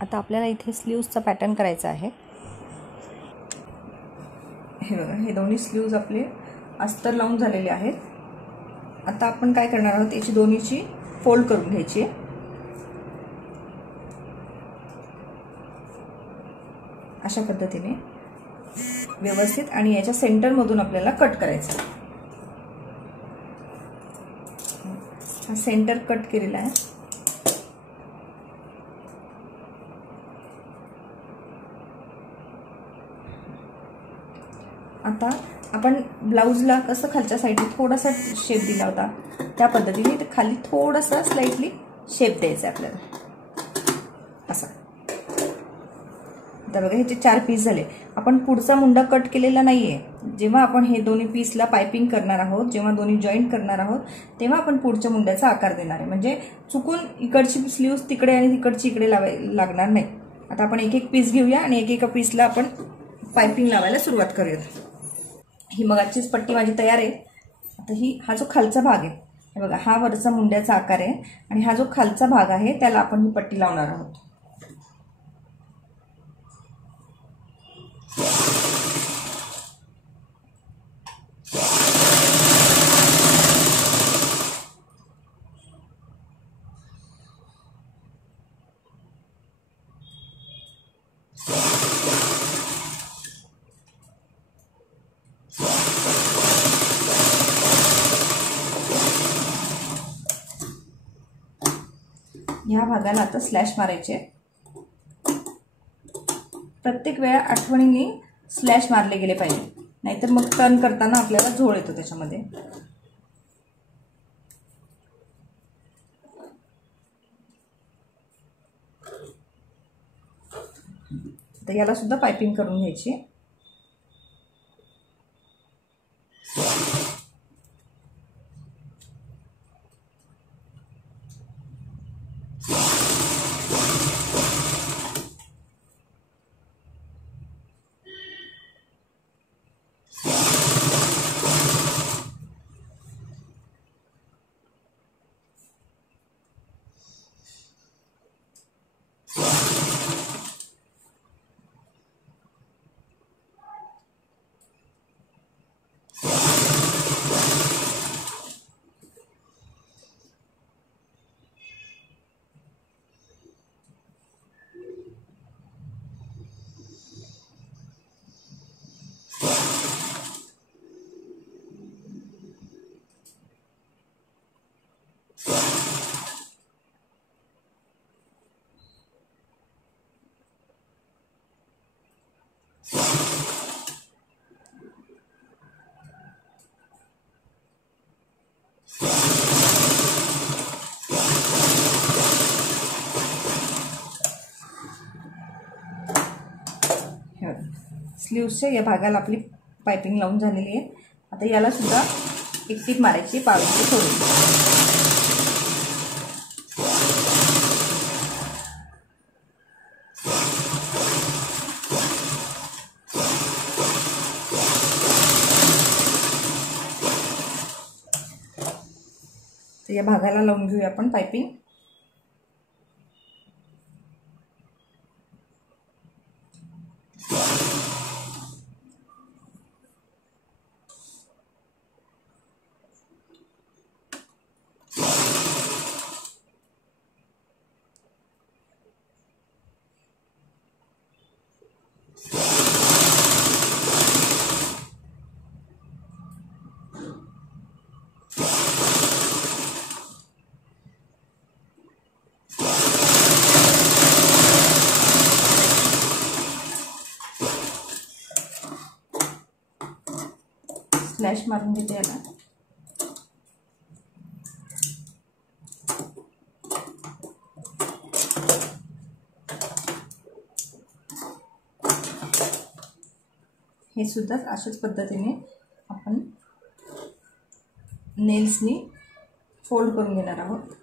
आता आपल्याला इथे स्लीव्सचा पॅटर्न करायचा आहे। हे बघा, हे दोन्ही स्लीव्ज आपले अस्तर लावून झालेले आहेत। आता आपण काय करणार आहोत, याची दोन्हीची फोल्ड करून घ्यायची आहे अशा पद्धतीने व्यवस्थित, आणि याच्या सेंटर मधून आपल्याला कट करायचं। हा सेंटर कट केलेला आहे। आता आपण ब्लाउजला कसं खालच्या साईडने थोडासा शेप दिला होता, त्या पद्धतीने ते खाली थोडासा स्लाइटली शेप द्यायचा आपल्याला असा। आता बघा, ह्याचे 4 पीस झाले। आपण पुढचा मुंडा कट केलेला नाहीये। जेव्हा आपण हे दोन्ही पीसला पाइपिंग करणार आहोत, जेव्हा दोन्ही जॉईंट करणार आहोत, तेव्हा आपण पुढच्या मुंड्याचा आकार देणार आहे। म्हणजे चुकून इकडची स्लीव्स तिकडे आणि तिकडची इकडे लागणार नाही। आता आपण एक एक पीस घेऊया आणि एकेका पीसला आपण पाइपिंग लावायला सुरुवात करूया। ही मगाचीच पट्टी माझी तयार आहे। आता हा जो खालचा भाग आहे, हे बघा, हा वरचा मुंड्याचा आकार आहे आणि हा जो खालचा भाग आहे त्याला आपण ही पट्टी लावणार आहोत। ह्या भागाला आता स्लॅश मारायचे। प्रत्येक वेळा आठवणीने स्लॅश मारले गेले पाहिजे, नाहीतर मग टर्न करताना आपल्याला झोळ येतो त्याच्यामध्ये। तर याला सुद्धा पाइपिंग करून घ्यायची। स्लीव्सच्या या भागाला आपली पाइपिंग लावून झालेली आहे। आता याला सुद्धा एक टीप मारायची, पावडीची थोडी। तर या भागाला लावून घेऊया आपण पाइपिंग। स्लॅश मारून घेते याला। हे सुद्धा अशाच पद्धतीने आपण नेल्सनी फोल्ड करून घेणार आहोत।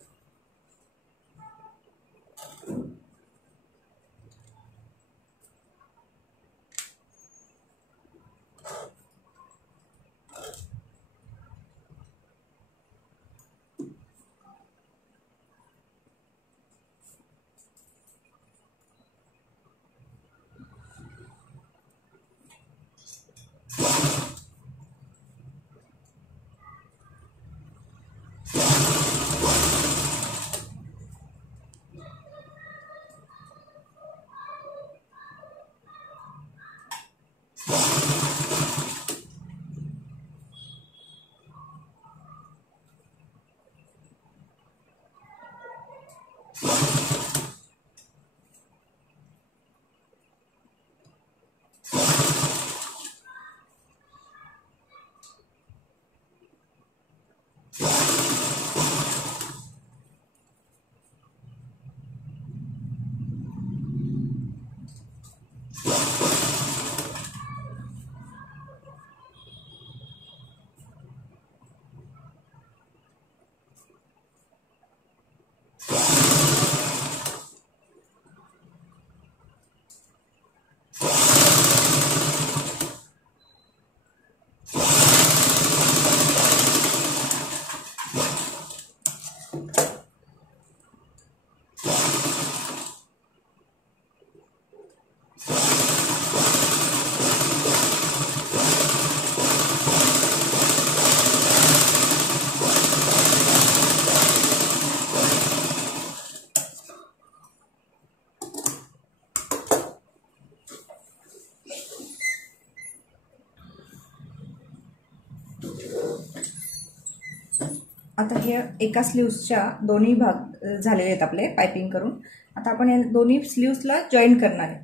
आता हे एका स्लीव्सच्या दोन्ही भाग झालेले आहेत आपले पायपिंग करून. आता आपण या दोन्ही स्लीव्सला जॉईन करणार आहे,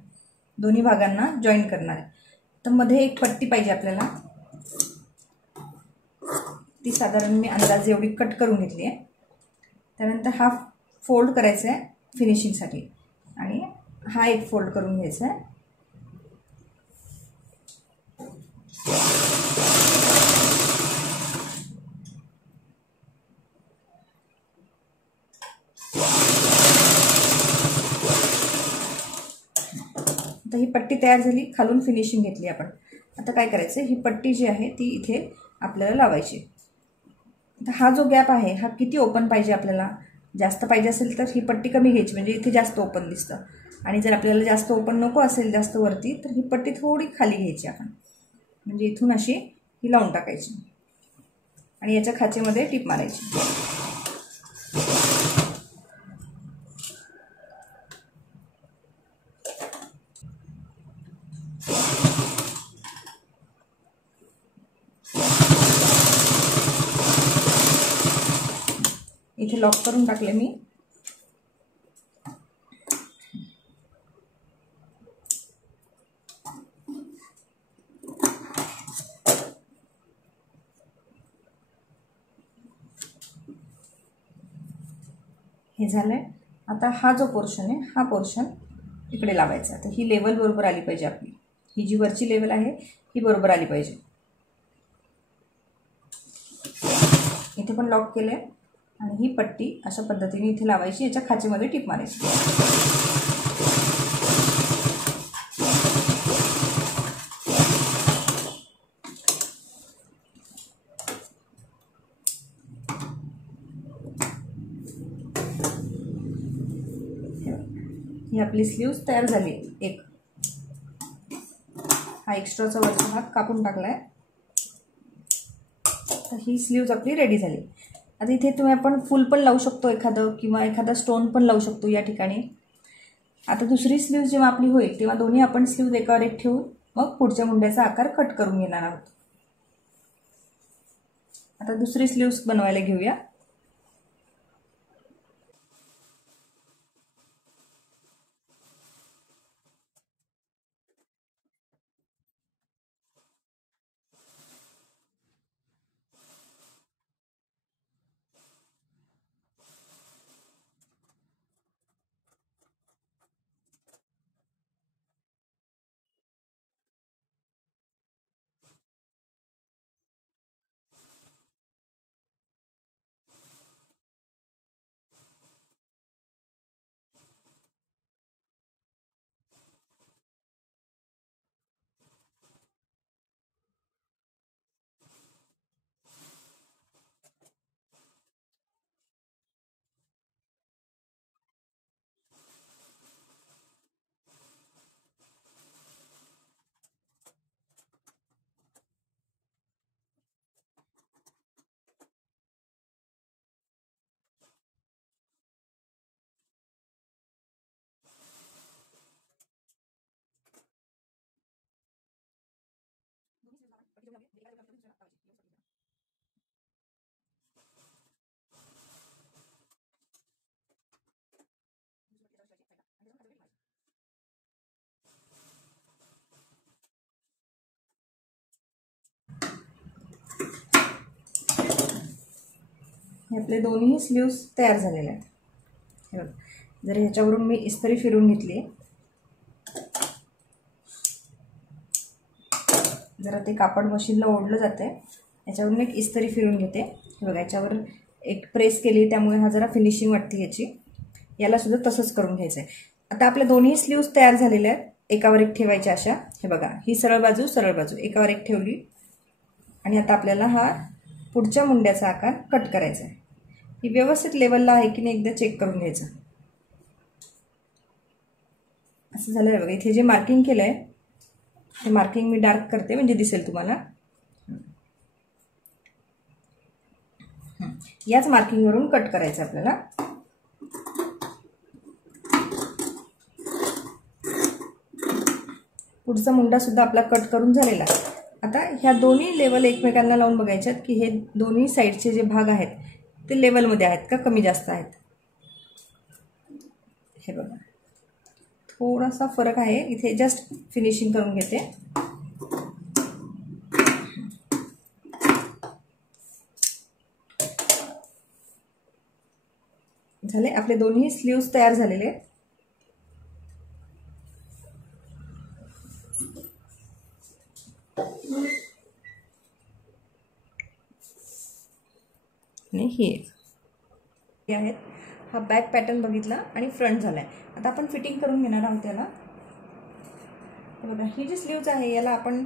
दोन्ही भागांना जॉईन करणार आहे. तर मध्ये एक पट्टी पाहिजे आपल्याला, ती साधारण मी अंदाजे एवढी कट करून घेतली आहे. त्यानंतर हा फोल्ड करायचा आहे फिनिशिंगसाठी आणि हा एक फोल्ड करून घ्यायचा आहे. आता ही पट्टी तयार झाली, खालून फिनिशिंग घेतली आपण. आता काय करायचं, ही पट्टी जी आहे ती इथे आपल्याला लावायची. आता हा जो गॅप आहे हा किती ओपन पाहिजे आपल्याला, जास्त पाहिजे असेल तर ही पट्टी कमी घ्यायची, म्हणजे इथे जास्त ओपन दिसतं. आणि जर आपल्याला जास्त ओपन नको असेल, जास्त वरती, तर ही पट्टी थोडी खाली घ्यायची आपण, म्हणजे इथून अशी ही लावून टाकायची आणि याच्या खाचेमध्ये टीप मारायची. इथे लॉक करून टाकले मी. हे झालंय. आता हा जो पोर्शन आहे हा पोर्शन इकडे लावायचा. तर ही लेवल बरोबर आली पाहिजे आपली, ही जी वरची लेवल आहे ही बरोबर आली पाहिजे. इथे पण लॉक केले आणि ही पट्टी अशा पद्धतीने इथे लावायची, याच्या खाचेमध्ये टीप मारायची. ही आपली स्लीव्स तयार झाली. एक हा एक्स्ट्राचा वरचा भाग कापून टाकलाय. तर ही स्लीव्ज आपली रेडी झाली. आता इथे तुम्ही आपण फुल पण लावू शकतो एखादं, किंवा एखादा स्टोन पण लावू शकतो या ठिकाणी. आता दुसरी स्लीव्ज जेव्हा आपली होईल तेव्हा दोन्ही आपण स्लीव्ज एकावर एक ठेवून मग पुढच्या मुंड्याचा आकार कट करून घेणार आहोत. आता दुसरी स्लीव्स बनवायला घेऊया. हे आपले दोन्ही स्लीव्स तयार झालेले आहेत. हे बघा, जर ह्याच्यावरून मी इस्त्री फिरून घेतली, जरा ते कापड मशीनला ओढलं जाते, याच्यावरून एक इस्त्री फिरून घेते. हे बघा, याच्यावर एक प्रेस केली त्यामुळे हा जरा फिनिशिंग वाटते याची. याला सुद्धा तसंच करून घ्यायचं आहे. आता आपल्या दोन्ही स्लीव्स तयार झालेल्या आहेत, एकावर एक ठेवायच्या अशा. हे बघा, ही सरळ बाजू एकावर एक ठेवली आणि आता आपल्याला हा पुढच्या मुंड्याचा आकार कट करायचा आहे. ही व्यवस्थित लेवलला आहे की नाही एकदा चेक करून घ्यायचं. असं झालं बघा. इथे जे मार्किंग केलं आहे ते मार्किंग मी डार्क करते म्हणजे दिसेल तुम्हाला. याच मार्किंगवरून कट करायचं आपल्याला. पुढचा मुंडा सुद्धा आपला कट करून झालेला आहे. आता ह्या दोन्ही लेवल एकमेकांना लावून बघायच्यात की हे दोन्ही साईडचे जे भाग आहेत ते लेवलमध्ये आहेत का कमी जास्त आहेत. हे बघा, थोडासा फरक आहे इथे. जस्ट फिनिशिंग करून घेते. झाले आपले दोन्ही स्लीव्स तयार झालेले आहेत. आणि हे आहेत. हा बॅक पॅटर्न बघितला आणि फ्रंट झालाय. आता आपण फिटिंग करून घेणार आहोत त्याला. बघा, ही जी स्लीव्ज आहे याला आपण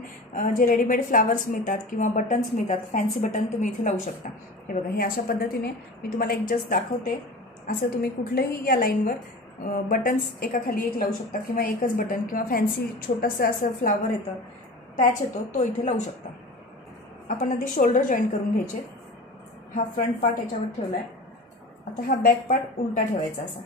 जे रेडीमेड फ्लावर्स मिळतात किंवा बटन्स मिळतात, फॅन्सी बटन तुम्ही इथे लावू शकता. हे बघा, हे अशा पद्धतीने मी तुम्हाला एक जस्ट दाखवते. असं तुम्ही कुठलंही या लाईनवर बटन्स एका खाली एक लावू शकता किंवा एकच बटन किंवा फॅन्सी छोटंसं असं फ्लावर येतं, पॅच येतो, तो इथे लावू शकता. आपण आधी शोल्डर जॉईन करून घ्यायचे. हा फ्रंट पार्ट याच्यावर ठेवला आहे. आता हा बॅक पार्ट उलटा ठेवायचा असा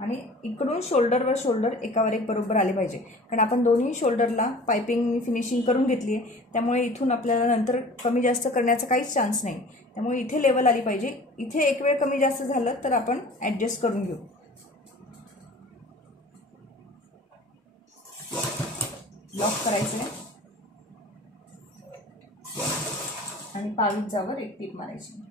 आणि इकडून शोल्डरवर शोल्डर एकावर एक बरोबर आले पाहिजे. कारण आपण दोन्ही शोल्डरला पायपिंग फिनिशिंग करून घेतली आहे, त्यामुळे इथून आपल्याला नंतर कमी जास्त करण्याचा काहीच चान्स नाही. त्यामुळे इथे लेवल आली पाहिजे. इथे एक वेळ कमी जास्त झालं तर आपण ॲडजस्ट करून घेऊ. लॉक करायचं आहे आणि 22 एक टीप मारायची.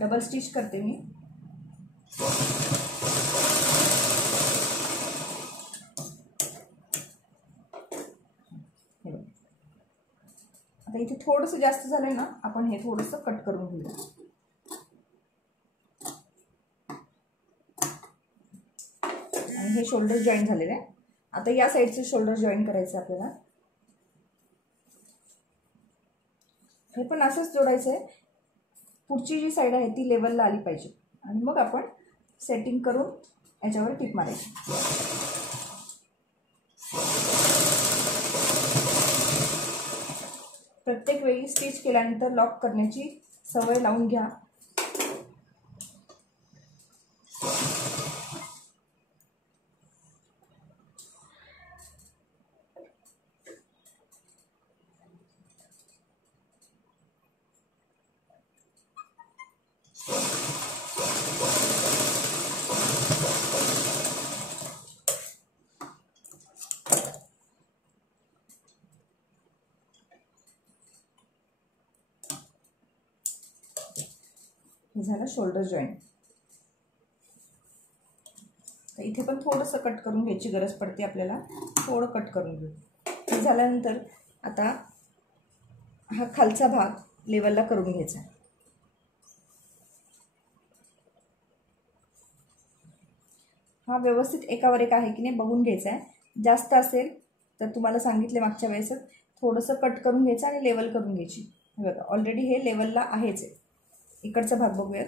डबल स्टिच करते मी. आता इथे थोडंसं जास्त झालंय ना, आपण हे थोडंसं कट करून घेऊ. आणि हे शोल्डर जॉईन झालेलं आहे. आता या साईडचे शोल्डर जॉईन करायचं आपल्याला. हे पण असंच जोडायचं आहे. पुढची जी साईड आहे ती लेवलला आली पाहिजे आणि मग आपण सेटिंग करून याच्यावर टिप मारायची. प्रत्येक वेळी स्टिच केल्यानंतर लॉक करण्याची सवय लावून घ्या. हे झालं शोल्डर जॉईंट. तर इथे पण थोडंसं कट करून घ्यायची गरज पडते आपल्याला. थोडं कट करून घेऊ. हे झाल्यानंतर आता हा खालचा भाग लेवलला करून घ्यायचा. हा व्यवस्थित एकावर एक आहे की नाही बघून घ्यायचा आहे. जास्त असेल तर तुम्हाला सांगितले मागच्या वेळेसच थोडंसं कट करून घ्यायचं आणि लेवल करून घ्यायची. हे बघा, ऑलरेडी हे लेवलला आहेच आहे. इकडचा भाग बघूयात.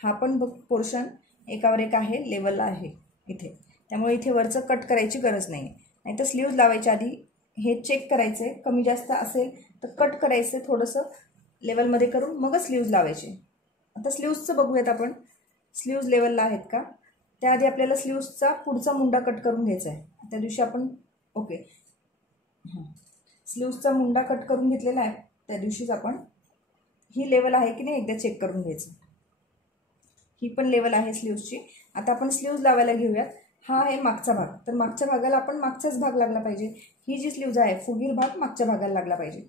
हा पण पोर्शन एकावर एक आहे, लेवलला आहे इथे. त्यामुळे इथे वरचं कट करायची गरज नाही. नाहीतर स्लीव्ज लावायच्या आधी हे चेक करायचं आहे. कमी जास्त असेल तर कट करायचं थोडंसं लेवलमध्ये करून मगच स्लीव्ज लावायचे. आता स्लीव्जचं बघूयात आपण. स्लीव्ज लेवलला आहेत का. त्याआधी आपल्याला स्लीव्जचा पुढचा मुंडा कट करून घ्यायचा आहे. त्या दिवशी आपण ओके स्लीव्जचा मुंडा कट करून घेतलेला आहे त्या दिवशीच आपण ही लेवल आहे की नाही एकदा चेक करून घ्यायचं. ही पण लेवल आहे स्लीव्सची. आता आपण स्लीव्ज लावायला घेऊयात. हा आहे मागचा भाग, तर मागच्या भागाला आपण मागचाच भाग लागला पाहिजे. ही जी स्लीव्ज आहे फुगीर भाग मागच्या भागाला लागला पाहिजे,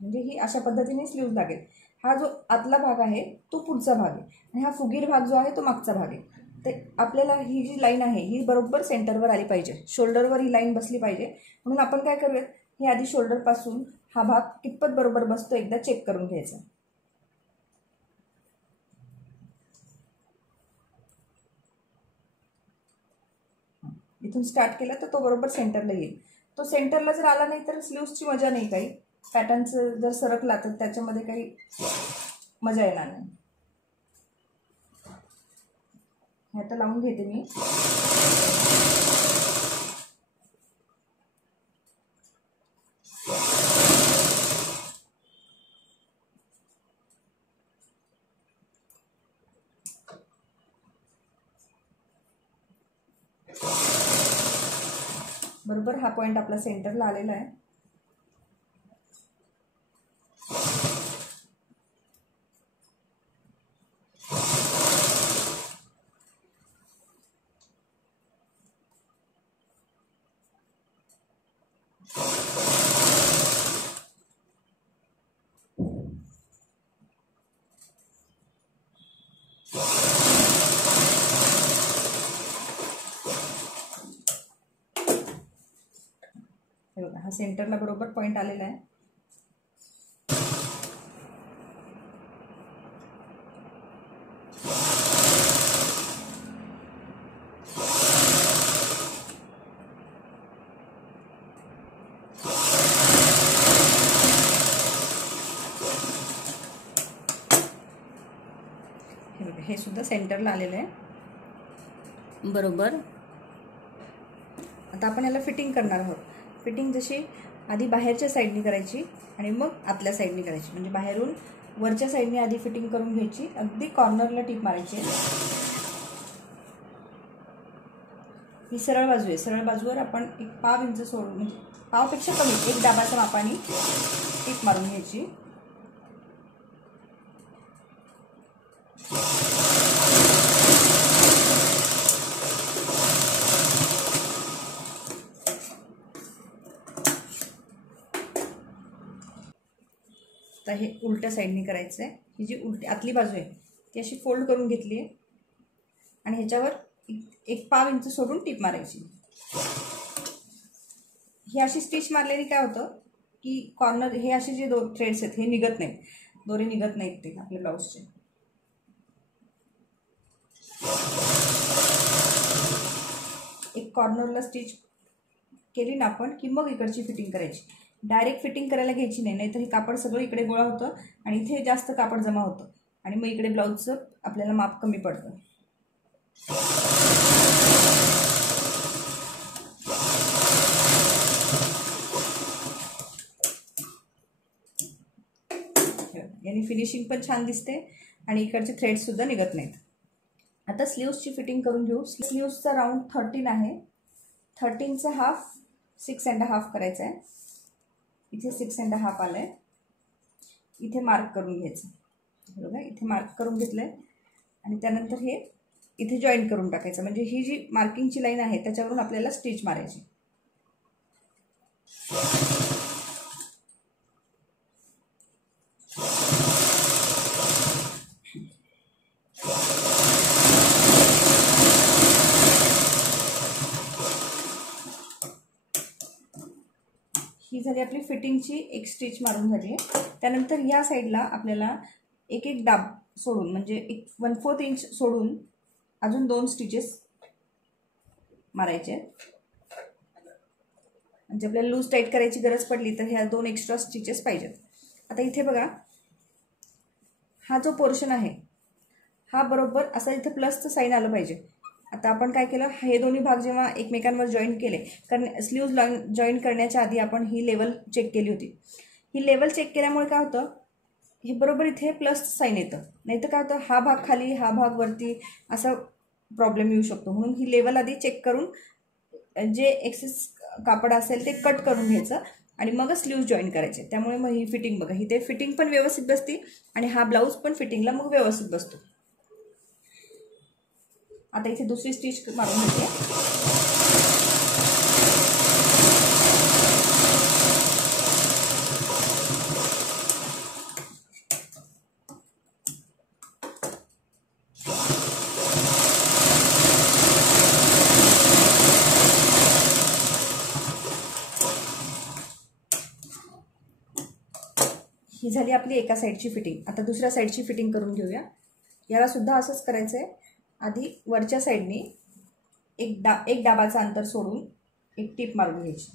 म्हणजे ही अशा पद्धतीने स्लीव्ज लागेल. हा जो आतला भाग आहे तो पुढचा भाग आहे आणि हा फुगीर भाग जो आहे तो मागचा भाग आहे. ते आपल्याला ही जी लाईन आहे ही बरोबर सेंटरवर आली पाहिजे, शोल्डरवर ही लाईन बसली पाहिजे. म्हणून आपण काय करूयात, हे आधी शोल्डरपासून हा भाग कितपत बरोबर बसतो एकदा चेक करून घ्यायचा. इथून स्टार्ट केला तर तो बरोबर सेंटरला येईल. तो सेंटरला जर आला नाही तर स्लीव्सची मजा नाही, काही पॅटर्नचं जर सरकला तर त्याच्यामध्ये काही मजा येणार नाही. हे आता लावून घेते मी. बरोबर हा पॉइंट आपला सेंटरला आलेला आहे. हा सेंटरला बरोबर पॉइंट आलेला आहे. हे सुद्धा सेंटरला आलेलं आहे बरोबर. आता आपण याला फिटिंग करणार आहोत. फिटिंग जशी आधी बाहेरच्या साईडनी करायची आणि मग आतल्या साईडनी करायची, म्हणजे बाहेरून वरच्या साईडनी आधी फिटिंग करून घ्यायची. अगदी कॉर्नरला टीप मारायची. ही सरळ बाजू आहे. सरळ बाजूवर आपण एक 1.5 इंच सोडून, म्हणजे पावपेक्षा कमी, एक दाबाच्या मापाने टीप मारून घ्यायची. तर हे उलट्या साईडनी करायचं आहे. ही जी उलटी आतली बाजू आहे ती अशी फोल्ड करून घेतली आहे आणि ह्याच्यावर एक 1.5 इंच सोडून टीप मारायची. ही अशी स्टिच मारल्याने काय होतं की कॉर्नर हे असे जे थ्रेड्स आहेत हे निघत नाहीत, दोरे निघत नाहीत ते आपल्या ब्लाऊजचे. एक कॉर्नरला स्टिच केली ना आपण की मग इकडची फिटिंग करायची. डायरेक्ट फिटिंग करायला घ्यायची नाही, नाहीतर हे कापड सगळं इकडे गोळा होतं आणि इथे जास्त कापड जमा होतं आणि मग इकडे ब्लाऊजचं आपल्याला माप कमी पडतं. यानी फिनिशिंग पण छान दिसते आणि इकडचे थ्रेड्स सुद्धा निघत नाहीत. आता स्लीव्सची फिटिंग करून घेऊ. स्लीव्सचा राऊंड 13 आहे. 13चा हाफ 6.5 करायचा आहे. इथे 6.5 आलं आहे. इथे मार्क करून घ्यायचं. बरोबर, इथे मार्क करून घेतलं आहे आणि त्यानंतर हे इथे जॉईंट करून टाकायचं. म्हणजे ही जी मार्किंगची लाईन आहे त्याच्यावरून आपल्याला स्टिच मारायची. ही झाली आपली फिटिंगची एक स्टिच मारून झाली आहे. त्यानंतर या साईडला आपल्याला एक दाब सोडून, म्हणजे एक 1/4 इंच सोडून अजून 2 स्टिचेस मारायचे आहेत. म्हणजे आपल्याला लूज टाईट करायची गरज पडली तर ह्या 2 एक्स्ट्रा स्टिचेस पाहिजेत. आता इथे बघा, हा जो पोर्शन आहे हा बरोबर असा इथे प्लसचं साईन आलं पाहिजे. आता आपण काय केलं, हे दोन्ही भाग जेव्हा एकमेकांवर जॉईन केले, कारण स्लीव्ज जॉईन करण्याच्या आधी आपण ही लेवल चेक केली होती. ही लेवल चेक केल्यामुळे काय होतं, हे बरोबर इथे प्लस साईन येतं. नाही तर काय होतं, हा भाग खाली हा भाग वरती असा प्रॉब्लेम येऊ शकतो. म्हणून ही लेवल आधी चेक करून जे एक्सेस कापड असेल ते कट करून घ्यायचं. आणि मगच स्लीव्ज जॉईन करायचे. त्यामुळे मग ही फिटिंग बघा, ही ते फिटिंग पण व्यवस्थित बसते आणि हा ब्लाऊज पण फिटिंगला मग व्यवस्थित बसतो. आता इथे दुसरी स्टिच मारून घेते. ही झाली आपली एका साईडची फिटिंग. आता दुसऱ्या साईडची फिटिंग करून घेऊया. याला सुद्धा असंच करायचं आहे. आधी वरच्या साईडने एक डाबाचं अंतर सोडून एक टीप मारून घ्यायची.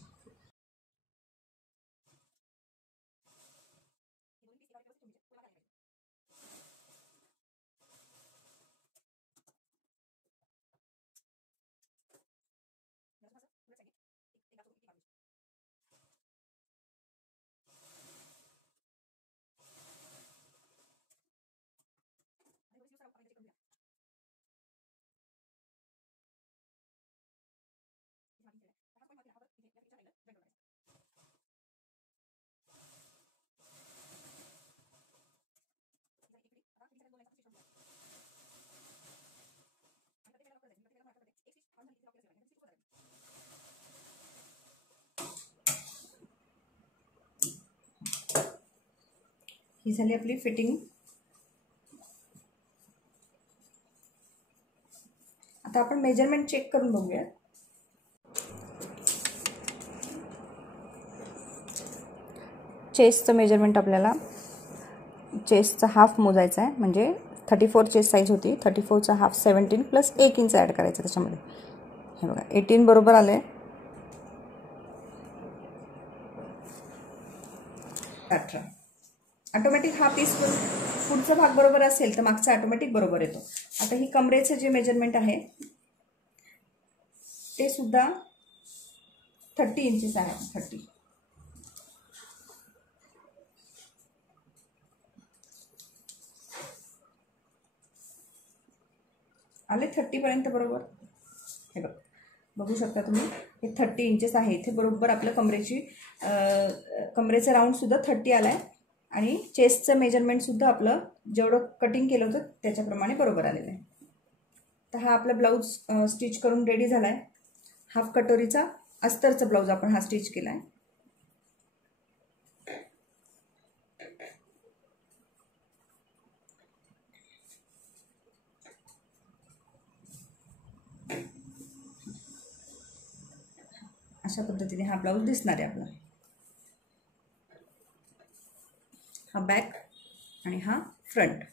ही झाली आपली फिटिंग. आता आपण मेजरमेंट चेक करून बघूया. चेस्टचं मेजरमेंट आपल्याला चेस्टचा हाफ मोजायचा आहे. म्हणजे 34 चेस्ट साईज होती, 34चा हाफ 17 प्लस 1 इंच ॲड करायचं त्याच्यामध्ये. हे बघा 18 बरोबर आले. 18 ऑटोमॅटिक हा पीस पुढचा भाग बरोबर असेल तर मागचा ऑटोमॅटिक बरोबर येतो. आता ही कमरेचं जे मेजरमेंट आहे ते सुद्धा 30 इंचेस आहे. 30 आले 30 पर्यंत बरोबर. हे बघू शकता तुम्ही, हे 30 इंचेस आहे. इथे बरोबर आपलं कमरेचं राऊंड सुद्धा 30 आलाय आणि चेस्टचं मेजरमेंट सुद्धा आपलं जेवढं कटिंग केलं होतं त्याच्याप्रमाणे बरोबर आलेलं आहे. तर हा आपला ब्लाऊज स्टिच करून रेडी झालाय. हाफ कटोरीचा अस्तरचा ब्लाऊज आपण हा स्टिच केलाय. अशा पद्धतीने हा ब्लाऊज दिसणार आहे आपला. हा बॅक आणि हा फ्रंट.